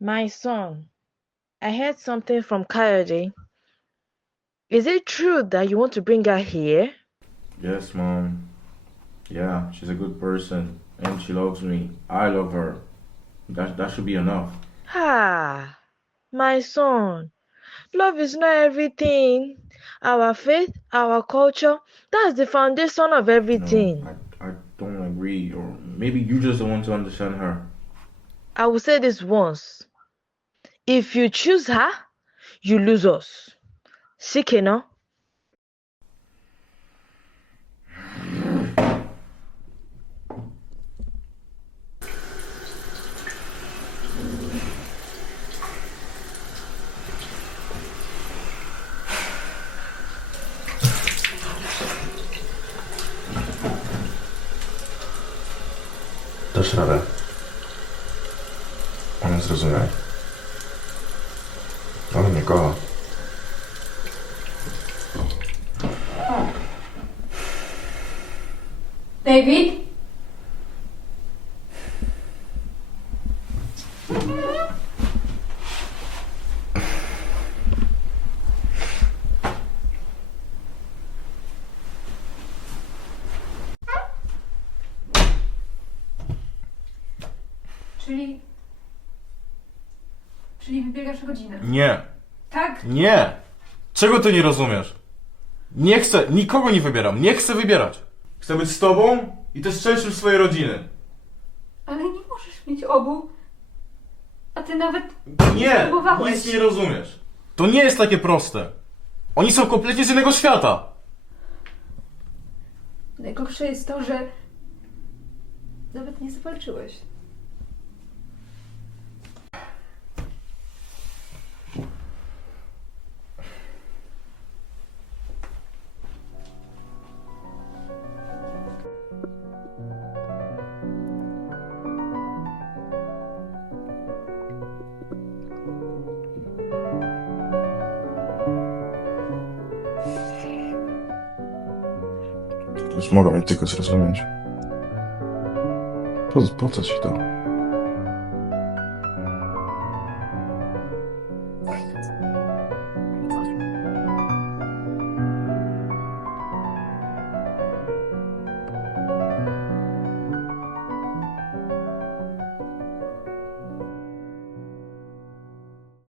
My son, I heard something from Coyote. Is it true that you want to bring her here? Yes, mom. Yeah, she's a good person and she loves me. I love her. That that should be enough. Ah, my son, love is not everything. Our faith, our culture, that's the foundation of everything. No, I, I don't agree, or maybe you just don't want to understand her. I will say this once. If you choose her, you lose us. You know? Dasz radę. Ona 아닙니까? 데빗? 줄리 Czyli wybiegasz godzinę. Nie, Tak? nie! Czego ty nie rozumiesz? Nie chcę, nikogo nie wybieram, nie chcę wybierać. Chcę być z tobą i też częścią swojej rodziny. Ale nie możesz mieć obu. A ty nawet... Nie, Próbowałeś. nic nie rozumiesz. To nie jest takie proste. Oni są kompletnie z innego świata. Najgorsze jest to, że... Nawet nie zawalczyłeś. Już mogę mnie tylko zrozumieć. Po, po co ci to?